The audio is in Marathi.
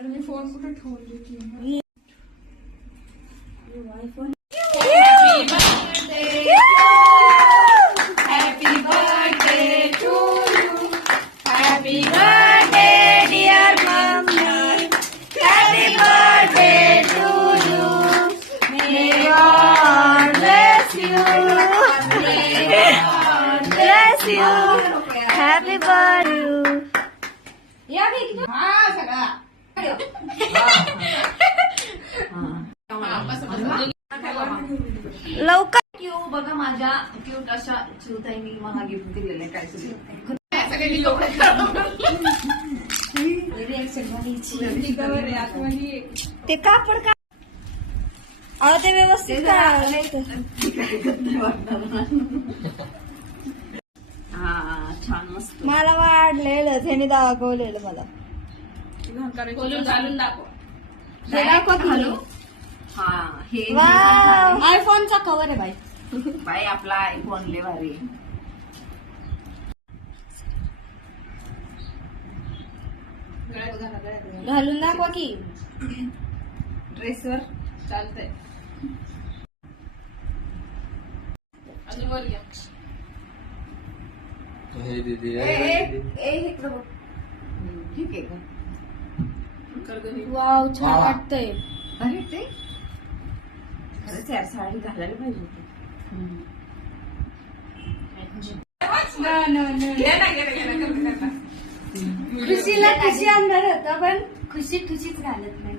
अरे मी फोन कुठे ठेवली iPhone. Happy birthday to you. Happy birthday dear mummy. Happy birthday to you. May God bless you. Bless you. Happy birthday. या भेट हा सगळा लवकर. क्यू बघा माझ्या क्यूट अशा चिवताईंनी मला गिफ्ट दिलेलं आहे. काय ते कापड का अहो ते व्यवस्थित हा छान मस्त. मला वाढलेलं त्याने दाखवलेलं मला. घालून दाखव. हे दाखव घालू. हा हे आयफोनचा कव्हर आहे बाई. बाई आपला आयफोन लय भारी. घालून दाखवा की ड्रेसवर चालतंय. अजून वर घ्या. इकडं बघ. ठीक आहे का? वाव छान वाटतंय. अरे ते खरंच यार साडी घालायला पाहिजे होती. घे ना. खुशीला खुशी आणणार होता पण खुशी खुशीच घालत नाही.